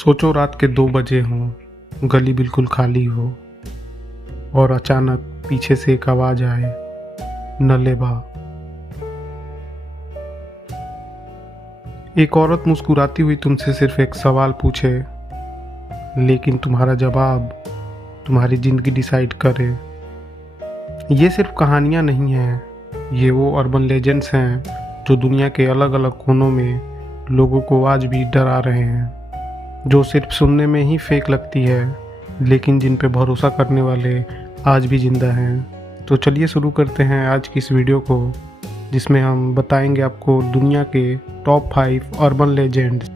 सोचो रात के 2 बजे हों, गली बिल्कुल खाली हो और अचानक पीछे से एक आवाज आए, नल्ले बा। एक औरत मुस्कुराती हुई तुमसे सिर्फ एक सवाल पूछे, लेकिन तुम्हारा जवाब तुम्हारी जिंदगी डिसाइड करे। ये सिर्फ कहानियाँ नहीं हैं, ये वो अर्बन लेजेंड्स हैं जो दुनिया के अलग अलग कोनों में लोगों को आज भी डरा रहे हैं, जो सिर्फ सुनने में ही फेक लगती है, लेकिन जिन पे भरोसा करने वाले आज भी जिंदा हैं। तो चलिए शुरू करते हैं आज की इस वीडियो को, जिसमें हम बताएंगे आपको दुनिया के टॉप 5 अर्बन लेजेंड्स।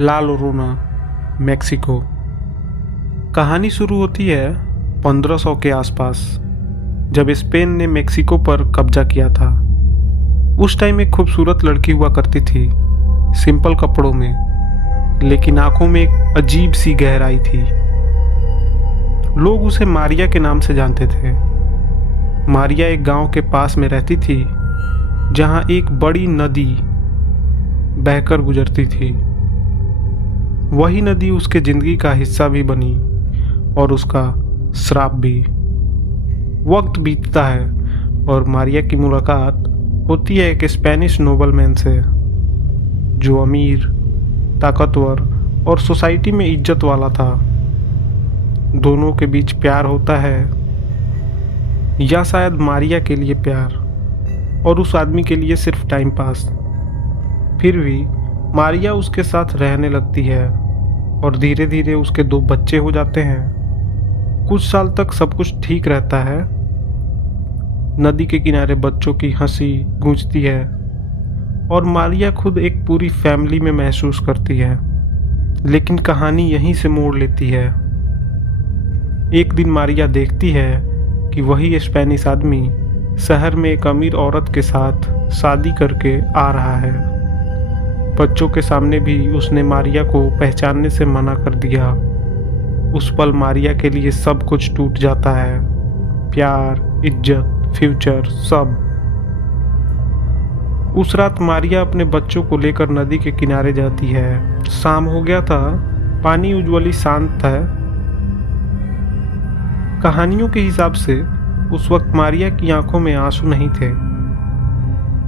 ला लोरोना, मेक्सिको। कहानी शुरू होती है 1500 के आसपास, जब स्पेन ने मेक्सिको पर कब्जा किया था। उस टाइम एक खूबसूरत लड़की हुआ करती थी, सिंपल कपड़ों में, लेकिन आंखों में एक अजीब सी गहराई थी। लोग उसे मारिया के नाम से जानते थे। मारिया एक गांव के पास में रहती थी, जहां एक बड़ी नदी बहकर गुजरती थी। वही नदी उसके जिंदगी का हिस्सा भी बनी और उसका श्राप भी। वक्त बीतता है और मारिया की मुलाकात होती है एक स्पेनिश नोबलमैन से, जो अमीर, ताकतवर और सोसाइटी में इज्जत वाला था। दोनों के बीच प्यार होता है, या शायद मारिया के लिए प्यार और उस आदमी के लिए सिर्फ टाइम पास। फिर भी मारिया उसके साथ रहने लगती है और धीरे धीरे उसके 2 बच्चे हो जाते हैं। कुछ साल तक सब कुछ ठीक रहता है। नदी के किनारे बच्चों की हंसी गूंजती है और मारिया खुद एक पूरी फैमिली में महसूस करती है। लेकिन कहानी यहीं से मोड़ लेती है। एक दिन मारिया देखती है कि वही स्पेनिश आदमी शहर में एक अमीर औरत के साथ शादी करके आ रहा है। बच्चों के सामने भी उसने मारिया को पहचानने से मना कर दिया। उस पल मारिया के लिए सब कुछ टूट जाता है, प्यार, इज्जत, फ्यूचर, सब। उस रात मारिया अपने बच्चों को लेकर नदी के किनारे जाती है। शाम हो गया था, पानी उज्ज्वली शांत था। कहानियों के हिसाब से उस वक्त मारिया की आंखों में आंसू नहीं थे,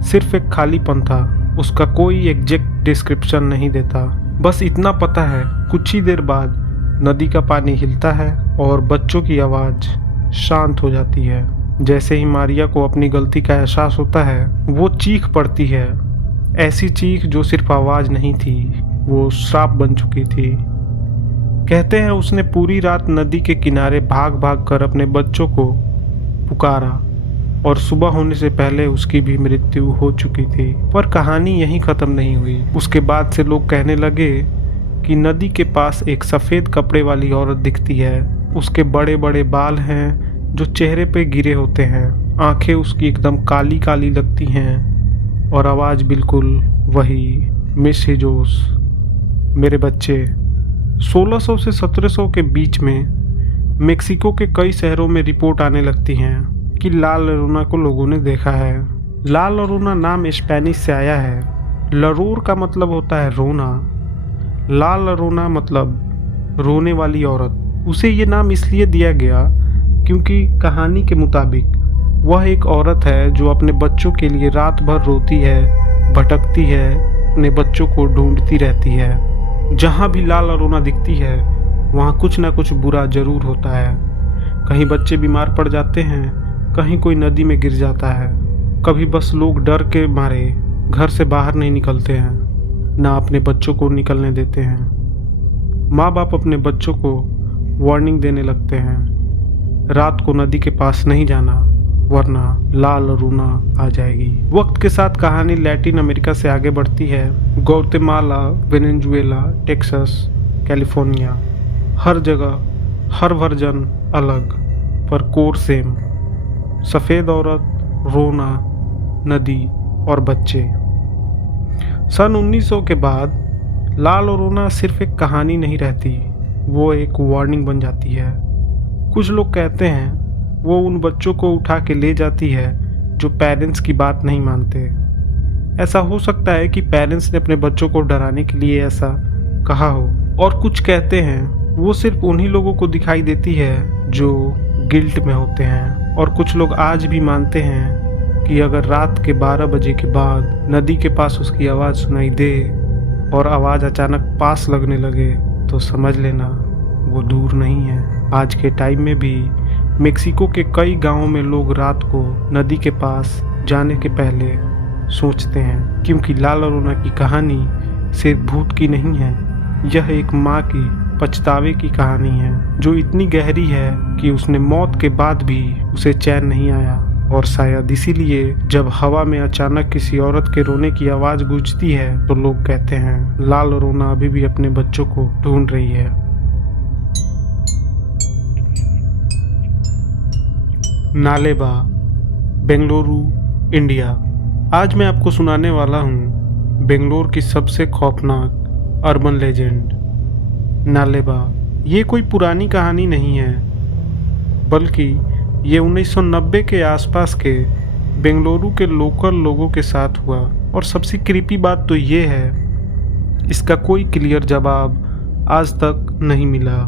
सिर्फ एक खालीपन था। उसका कोई एग्जैक्ट डिस्क्रिप्शन नहीं देता, बस इतना पता है कुछ ही देर बाद नदी का पानी हिलता है और बच्चों की आवाज़ शांत हो जाती है। जैसे ही मारिया को अपनी गलती का एहसास होता है, वो चीख पड़ती है। ऐसी चीख जो सिर्फ आवाज़ नहीं थी, वो श्राप बन चुकी थी। कहते हैं उसने पूरी रात नदी के किनारे भाग भाग कर अपने बच्चों को पुकारा और सुबह होने से पहले उसकी भी मृत्यु हो चुकी थी। पर कहानी यहीं ख़त्म नहीं हुई। उसके बाद से लोग कहने लगे कि नदी के पास एक सफ़ेद कपड़े वाली औरत दिखती है। उसके बड़े बड़े बाल हैं जो चेहरे पे गिरे होते हैं, आंखें उसकी एकदम काली काली लगती हैं और आवाज़ बिल्कुल वही, मिस हिजोस, मेरे बच्चे। 1600 से 1700 के बीच में मेक्सिको के कई शहरों में रिपोर्ट आने लगती हैं कि ला लोरोना को लोगों ने देखा है। ला लोरोना नाम स्पेनिश से आया है। लरोर का मतलब होता है रोना। ला लोरोना मतलब रोने वाली औरत। उसे ये नाम इसलिए दिया गया क्योंकि कहानी के मुताबिक वह एक औरत है जो अपने बच्चों के लिए रात भर रोती है, भटकती है, अपने बच्चों को ढूंढती रहती है। जहाँ भी ला लोरोना दिखती है, वहाँ कुछ ना कुछ बुरा जरूर होता है। कहीं बच्चे बीमार पड़ जाते हैं, कहीं कोई नदी में गिर जाता है, कभी बस लोग डर के मारे घर से बाहर नहीं निकलते हैं, ना अपने बच्चों को निकलने देते हैं। माँ बाप अपने बच्चों को वार्निंग देने लगते हैं, रात को नदी के पास नहीं जाना वरना ला लोरोना आ जाएगी। वक्त के साथ कहानी लैटिन अमेरिका से आगे बढ़ती है। ग्वाटेमाला, वेनेजुएला, टेक्सास, कैलिफोर्निया, हर जगह हर वर्जन अलग पर कोर सेम, सफ़ेद औरत, रोना, नदी और बच्चे। सन 1900 के बाद ला लोरोना सिर्फ एक कहानी नहीं रहती, वो एक वार्निंग बन जाती है। कुछ लोग कहते हैं वो उन बच्चों को उठा के ले जाती है जो पेरेंट्स की बात नहीं मानते। ऐसा हो सकता है कि पेरेंट्स ने अपने बच्चों को डराने के लिए ऐसा कहा हो। और कुछ कहते हैं वो सिर्फ उन्हीं लोगों को दिखाई देती है जो गिल्ट में होते हैं। और कुछ लोग आज भी मानते हैं कि अगर रात के 12 बजे के बाद नदी के पास उसकी आवाज़ सुनाई दे और आवाज़ अचानक पास लगने लगे तो समझ लेना वो दूर नहीं है। आज के टाइम में भी मेक्सिको के कई गांवों में लोग रात को नदी के पास जाने के पहले सोचते हैं, क्योंकि ला llorona की कहानी सिर्फ भूत की नहीं है, यह एक माँ की पछतावे की कहानी है जो इतनी गहरी है कि उसने मौत के बाद भी उसे चैन नहीं आया। और शायद इसीलिए जब हवा में अचानक किसी औरत के रोने की आवाज़ गूंजती है तो लोग कहते हैं ला llorona अभी भी अपने बच्चों को ढूंढ रही है। नालेबा, बेंगलुरु, इंडिया। आज मैं आपको सुनाने वाला हूँ बेंगलोर की सबसे खौफनाक अर्बन लेजेंड नालेबा। ये कोई पुरानी कहानी नहीं है, बल्कि ये 1990 के आसपास के बेंगलुरु के लोकल लोगों के साथ हुआ। और सबसे क्रीपी बात तो ये है, इसका कोई क्लियर जवाब आज तक नहीं मिला।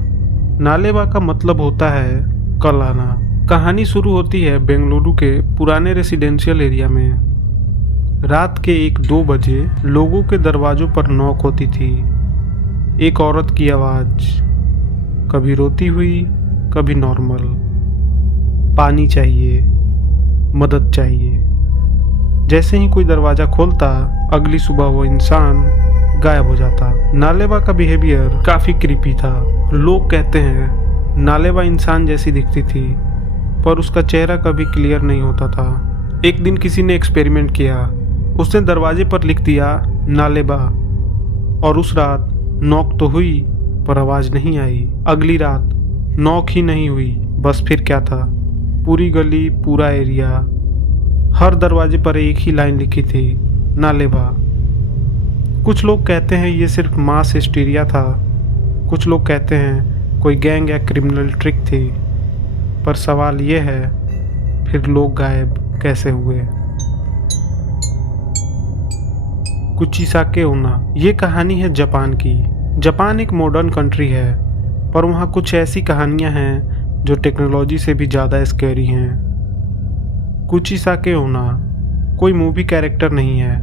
नालेबा का मतलब होता है कल आना। कहानी शुरू होती है बेंगलुरु के पुराने रेसिडेंशियल एरिया में। रात के 1-2 बजे लोगों के दरवाजों पर नॉक होती थी। एक औरत की आवाज़, कभी रोती हुई कभी नॉर्मल। पानी चाहिए, मदद चाहिए। जैसे ही कोई दरवाज़ा खोलता अगली सुबह वो इंसान गायब हो जाता। नालेबा का बिहेवियर काफ़ी क्रीपी था। लोग कहते हैं नालेबा इंसान जैसी दिखती थी पर उसका चेहरा कभी क्लियर नहीं होता था। एक दिन किसी ने एक्सपेरिमेंट किया, उसने दरवाजे पर लिख दिया नालेबा, और उस रात नॉक तो हुई पर आवाज़ नहीं आई। अगली रात नॉक ही नहीं हुई। बस फिर क्या था, पूरी गली, पूरा एरिया, हर दरवाजे पर एक ही लाइन लिखी थी, नालेबा। कुछ लोग कहते हैं ये सिर्फ मास हिस्टीरिया था, कुछ लोग कहते हैं कोई गैंग या क्रिमिनल ट्रिक थी। पर सवाल ये है, फिर लोग गायब कैसे हुए? कुचिसाके ओना। ये कहानी है जापान की। जापान एक मॉडर्न कंट्री है, पर वहाँ कुछ ऐसी कहानियाँ हैं जो टेक्नोलॉजी से भी ज़्यादा स्कैरी हैं। कुचिसाके ओना कोई मूवी कैरेक्टर नहीं है,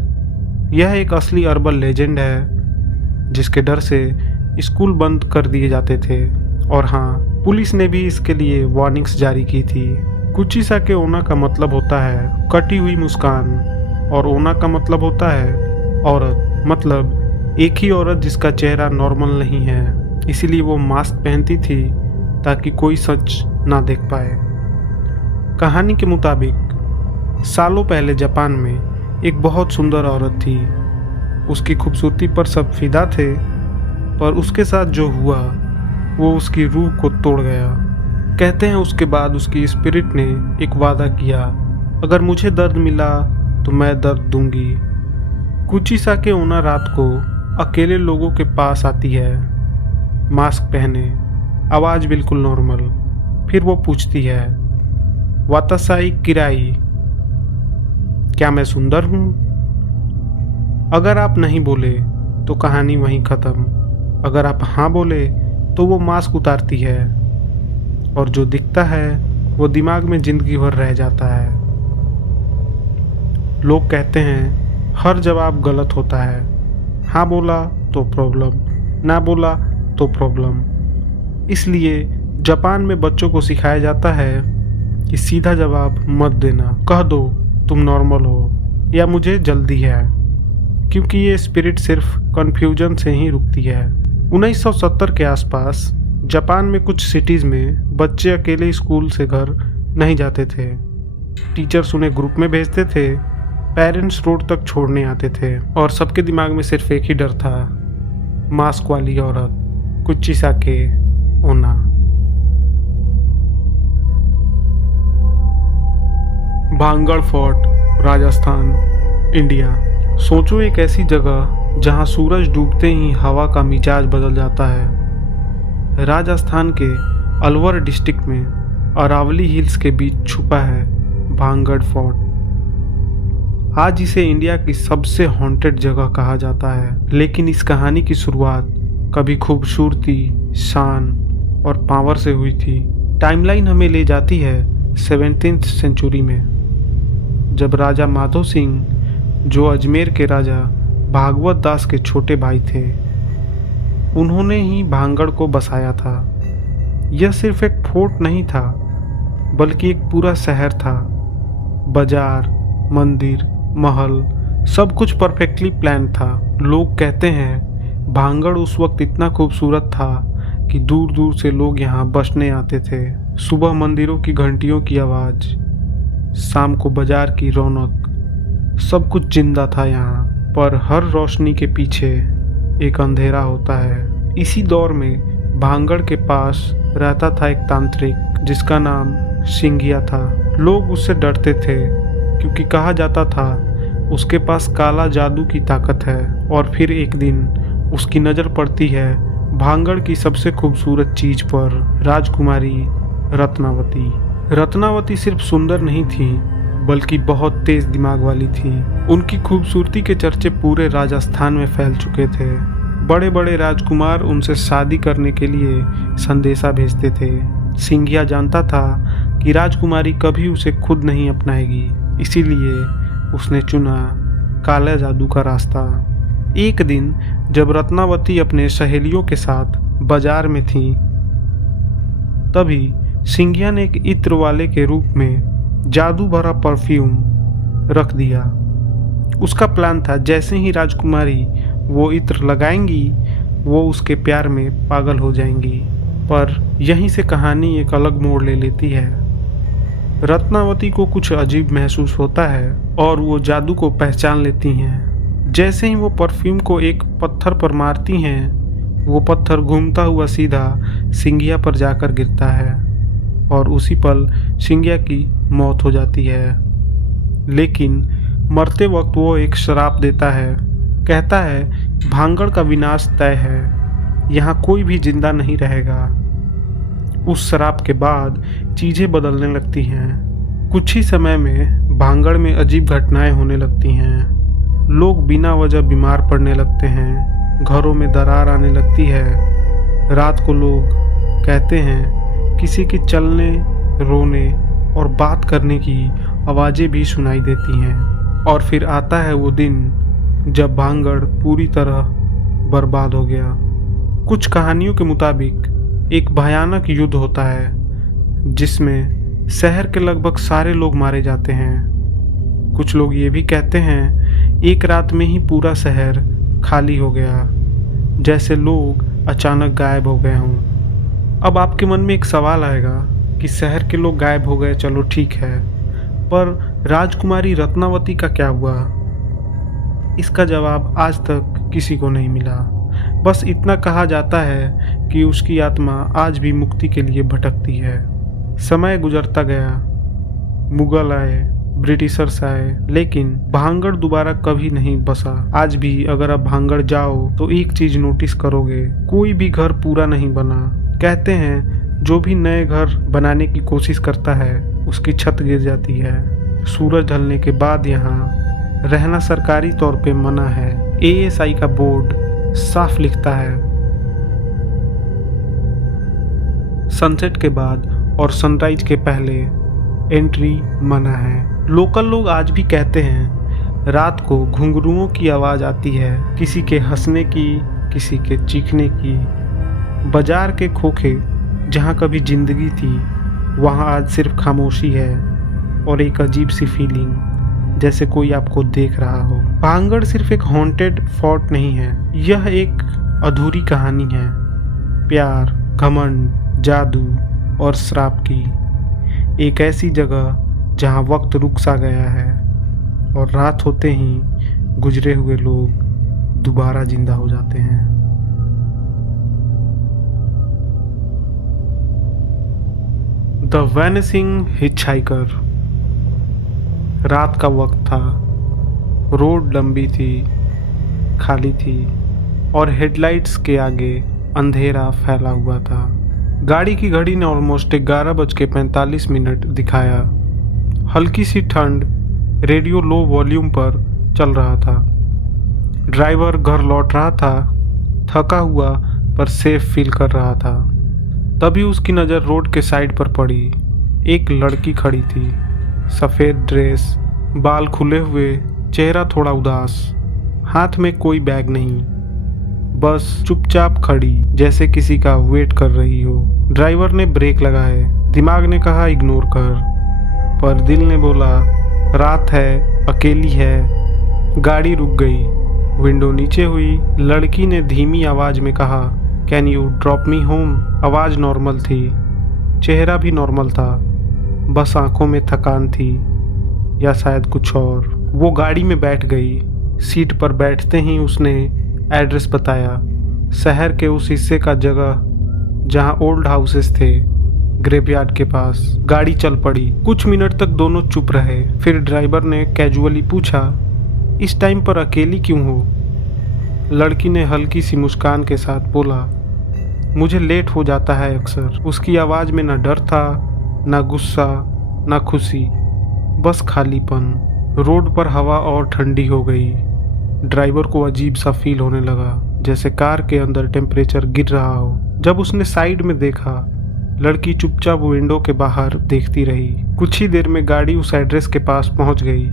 यह एक असली अर्बन लेजेंड है जिसके डर से स्कूल बंद कर दिए जाते थे। और हाँ, पुलिस ने भी इसके लिए वार्निंग्स जारी की थी। कुचिसाके ओना का मतलब होता है कटी हुई मुस्कान, और ओना का मतलब होता है औरत। मतलब एक ही औरत जिसका चेहरा नॉर्मल नहीं है, इसीलिए वो मास्क पहनती थी ताकि कोई सच ना देख पाए। कहानी के मुताबिक सालों पहले जापान में एक बहुत सुंदर औरत थी। उसकी खूबसूरती पर सब फिदा थे, पर उसके साथ जो हुआ वो उसकी रूह को तोड़ गया। कहते हैं उसके बाद उसकी स्पिरिट ने एक वादा किया, अगर मुझे दर्द मिला तो मैं दर्द दूंगी। कुचिसाके ओना रात को अकेले लोगों के पास आती है, मास्क पहने, आवाज़ बिल्कुल नॉर्मल। फिर वो पूछती है, वातासाई किराई, क्या मैं सुंदर हूँ? अगर आप नहीं बोले तो कहानी वहीं ख़त्म। अगर आप हाँ बोले तो वो मास्क उतारती है, और जो दिखता है वो दिमाग में ज़िंदगी भर रह जाता है। लोग कहते हैं हर जवाब गलत होता है। हाँ बोला तो प्रॉब्लम, ना बोला तो प्रॉब्लम। इसलिए जापान में बच्चों को सिखाया जाता है कि सीधा जवाब मत देना, कह दो तुम नॉर्मल हो या मुझे जल्दी है, क्योंकि ये स्पिरिट सिर्फ कन्फ्यूजन से ही रुकती है। 1970 के आसपास जापान में कुछ सिटीज़ में बच्चे अकेले स्कूल से घर नहीं जाते थे। टीचर्स उन्हें ग्रुप में भेजते थे, पेरेंट्स रोड तक छोड़ने आते थे, और सबके दिमाग में सिर्फ एक ही डर था, मास्क वाली औरत Kuchisake Onna. Bhangarh fort, Rajasthan, India. सोचो एक ऐसी जगह जहां सूरज डूबते ही हवा का मिजाज बदल जाता है। राजस्थान के अलवर डिस्ट्रिक्ट में अरावली हिल्स के बीच छुपा है भांगड़ फोर्ट। आज इसे इंडिया की सबसे हॉन्टेड जगह कहा जाता है, लेकिन इस कहानी की शुरुआत कभी खूबसूरती, शान और पावर से हुई थी। टाइमलाइन हमें ले जाती है 17th सेंचुरी में, जब राजा माधो सिंह, जो अजमेर के राजा भागवत दास के छोटे भाई थे, उन्होंने ही भांगड़ को बसाया था। यह सिर्फ एक फोर्ट नहीं था, बल्कि एक पूरा शहर था। बाजार, मंदिर, महल, सब कुछ परफेक्टली प्लान था। लोग कहते हैं भांगड़ उस वक्त इतना खूबसूरत था कि दूर दूर से लोग यहाँ बसने आते थे। सुबह मंदिरों की घंटियों की आवाज़, शाम को बाजार की रौनक, सब कुछ जिंदा था यहाँ। पर हर रोशनी के पीछे एक अंधेरा होता है। इसी दौर में भांगड़ के पास रहता था एक तांत्रिक जिसका नाम सिंघिया था। लोग उससे डरते थे क्योंकि कहा जाता था उसके पास काला जादू की ताकत है। और फिर एक दिन उसकी नज़र पड़ती है भांगड़ की सबसे खूबसूरत चीज पर, राजकुमारी रत्नावती। रत्नावती सिर्फ सुंदर नहीं थी, बल्कि बहुत तेज दिमाग वाली थी। उनकी खूबसूरती के चर्चे पूरे राजस्थान में फैल चुके थे। बड़े बड़े राजकुमार उनसे शादी करने के लिए संदेशा भेजते थे। सिंघिया जानता था कि राजकुमारी कभी उसे खुद नहीं अपनाएगी, इसीलिए उसने चुना काला जादू का रास्ता। एक दिन जब रत्नावती अपने सहेलियों के साथ बाजार में थी, तभी सिंघिया ने एक इत्र वाले के रूप में जादू भरा परफ्यूम रख दिया। उसका प्लान था जैसे ही राजकुमारी वो इत्र लगाएंगी, वो उसके प्यार में पागल हो जाएंगी। पर यहीं से कहानी एक अलग मोड़ ले लेती है। रत्नावती को कुछ अजीब महसूस होता है और वो जादू को पहचान लेती हैं। जैसे ही वो परफ्यूम को एक पत्थर पर मारती हैं, वो पत्थर घूमता हुआ सीधा सिंघिया पर जाकर गिरता है और उसी पल सिंघिया की मौत हो जाती है। लेकिन मरते वक्त वो एक श्राप देता है। कहता है भांगड़ का विनाश तय है, यहाँ कोई भी जिंदा नहीं रहेगा। उस श्राप के बाद चीज़ें बदलने लगती हैं। कुछ ही समय में भांगड़ में अजीब घटनाएं होने लगती हैं। लोग बिना वजह बीमार पड़ने लगते हैं, घरों में दरार आने लगती है। रात को लोग कहते हैं किसी के चलने, रोने और बात करने की आवाज़ें भी सुनाई देती हैं। और फिर आता है वो दिन जब भांगड़ पूरी तरह बर्बाद हो गया। कुछ कहानियों के मुताबिक एक भयानक युद्ध होता है जिसमें शहर के लगभग सारे लोग मारे जाते हैं। कुछ लोग ये भी कहते हैं एक रात में ही पूरा शहर खाली हो गया, जैसे लोग अचानक गायब हो गए हों। अब आपके मन में एक सवाल आएगा कि शहर के लोग गायब हो गए, चलो ठीक है, पर राजकुमारी रत्नावती का क्या हुआ? इसका जवाब आज तक किसी को नहीं मिला। बस इतना कहा जाता है कि उसकी आत्मा आज भी मुक्ति के लिए भटकती है। समय गुजरता गया, मुगल आए, ब्रिटिशर्स आए, लेकिन भांगड़ दोबारा कभी नहीं बसा। आज भी अगर आप भांगड़ जाओ तो एक चीज नोटिस करोगे, कोई भी घर पूरा नहीं बना। कहते हैं जो भी नए घर बनाने की कोशिश करता है उसकी छत गिर जाती है। सूरज ढलने के बाद यहाँ रहना सरकारी तौर पे मना है। ASI का बोर्ड साफ लिखता है सनसेट के बाद और सनराइज के पहले एंट्री मना है। लोकल लोग आज भी कहते हैं रात को घुंघरुओं की आवाज़ आती है, किसी के हंसने की, किसी के चीखने की। बाजार के खोखे जहाँ कभी जिंदगी थी, वहाँ आज सिर्फ खामोशी है और एक अजीब सी फीलिंग, जैसे कोई आपको देख रहा हो। भांगड़ सिर्फ एक हॉन्टेड फोर्ट नहीं है, यह एक अधूरी कहानी है। प्यार, घमंड, जादू और श्राप की एक ऐसी जगह जहाँ वक्त रुक सा गया है और रात होते ही गुजरे हुए लोग दोबारा जिंदा हो जाते हैं। The वैनिसिंग hitchhiker. रात का वक्त था, रोड लंबी थी, खाली थी और हेडलाइट्स के आगे अंधेरा फैला हुआ था। गाड़ी की घड़ी ने ऑलमोस्ट 11:45 दिखाया। हल्की सी ठंड, रेडियो लो वॉल्यूम पर चल रहा था। ड्राइवर घर लौट रहा था, थका हुआ पर सेफ फील कर रहा था। तभी उसकी नज़र रोड के साइड पर पड़ी। एक लड़की खड़ी थी, सफ़ेद ड्रेस, बाल खुले हुए, चेहरा थोड़ा उदास, हाथ में कोई बैग नहीं, बस चुपचाप खड़ी जैसे किसी का वेट कर रही हो। ड्राइवर ने ब्रेक लगाए, दिमाग ने कहा इग्नोर कर, पर दिल ने बोला रात है, अकेली है। गाड़ी रुक गई, विंडो नीचे हुई। लड़की ने धीमी आवाज में कहा, can you drop me home? आवाज नॉर्मल थी, चेहरा भी नॉर्मल था, बस आंखों में थकान थी या शायद कुछ और। वो गाड़ी में बैठ गई। सीट पर बैठते ही उसने एड्रेस बताया, शहर के उस हिस्से का जगह जहां ओल्ड हाउसेस थे, ग्रेवयार्ड के पास। गाड़ी चल पड़ी। कुछ मिनट तक दोनों चुप रहे। फिर ड्राइवर ने कैजुअली पूछा, इस टाइम पर अकेली क्यों हो? लड़की ने हल्की सी मुस्कान के साथ बोला, मुझे लेट हो जाता है अक्सर। उसकी आवाज़ में न डर था, न गुस्सा, न खुशी, बस खालीपन। रोड पर हवा और ठंडी हो गई। ड्राइवर को अजीब सा फील होने लगा, जैसे कार के अंदर टेम्परेचर गिर रहा हो। जब उसने साइड में देखा, लड़की चुपचाप विंडो के बाहर देखती रही। कुछ ही देर में गाड़ी उस एड्रेस के पास पहुंच गई।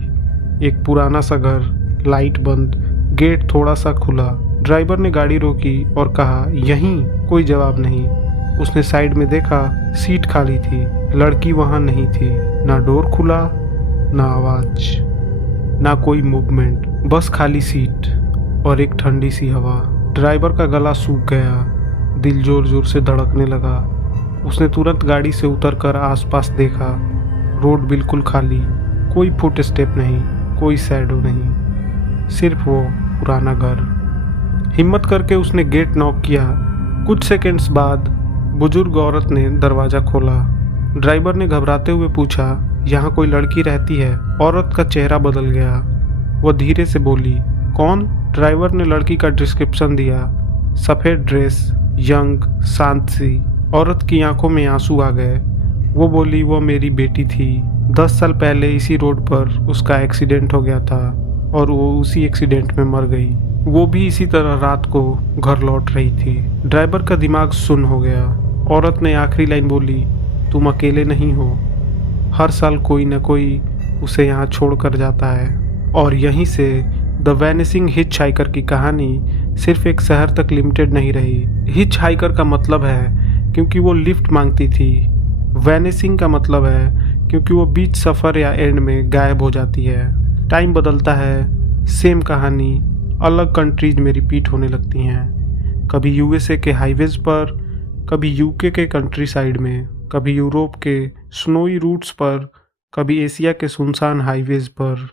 एक पुराना सा घर, लाइट बंद, गेट थोड़ा सा खुला। ड्राइवर ने गाड़ी रोकी और कहा, यहीं? कोई जवाब नहीं। उसने साइड में देखा, सीट खाली थी, लड़की वहां नहीं थी। ना डोर खुला, ना आवाज, ना कोई मूवमेंट, बस खाली सीट और एक ठंडी सी हवा। ड्राइवर का गला सूख गया, दिल जोर जोर से धड़कने लगा। उसने तुरंत गाड़ी से उतरकर आसपास देखा। रोड बिल्कुल खाली, कोई फुट स्टेप नहीं, कोई शैडो नहीं, सिर्फ वो पुराना घर। हिम्मत करके उसने गेट नॉक किया। कुछ सेकंड्स बाद बुजुर्ग औरत ने दरवाज़ा खोला। ड्राइवर ने घबराते हुए पूछा, यहाँ कोई लड़की रहती है? औरत का चेहरा बदल गया। वह धीरे से बोली, कौन? ड्राइवर ने लड़की का डिस्क्रिप्शन दिया। सफ़ेद ड्रेस, यंग, शांत सी। औरत की आंखों में आंसू आ गए। वो बोली, वो मेरी बेटी थी। 10 साल पहले इसी रोड पर उसका एक्सीडेंट हो गया था और वो उसी एक्सीडेंट में मर गई। वो भी इसी तरह रात को घर लौट रही थी। ड्राइवर का दिमाग सुन्न हो गया। औरत ने आखिरी लाइन बोली, तुम अकेले नहीं हो, हर साल कोई न कोई उसे यहाँ छोड़ कर जाता है। और यहीं से द वैनिसिंग हिचहाइकर की कहानी सिर्फ एक शहर तक लिमिटेड नहीं रही। हिचहाइकर का मतलब है क्योंकि वो लिफ्ट मांगती थी। वैनिसिंग का मतलब है क्योंकि वो बीच सफ़र या एंड में गायब हो जाती है। टाइम बदलता है, सेम कहानी अलग कंट्रीज में रिपीट होने लगती हैं। कभी यूएसए के हाईवेज पर, कभी यूके के कंट्री साइड में, कभी यूरोप के स्नोई रूट्स पर, कभी एशिया के सुनसान हाईवेज पर।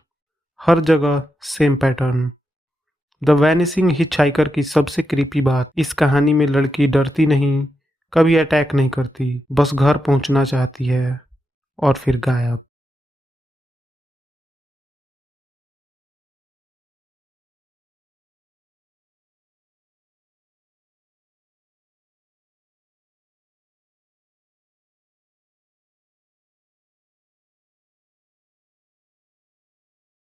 हर जगह सेम पैटर्न। द वैनिसिंग हिचहाइकर की सबसे क्रीपी बात, इस कहानी में लड़की डरती नहीं, कभी अटैक नहीं करती, बस घर पहुंचना चाहती है और फिर गायब।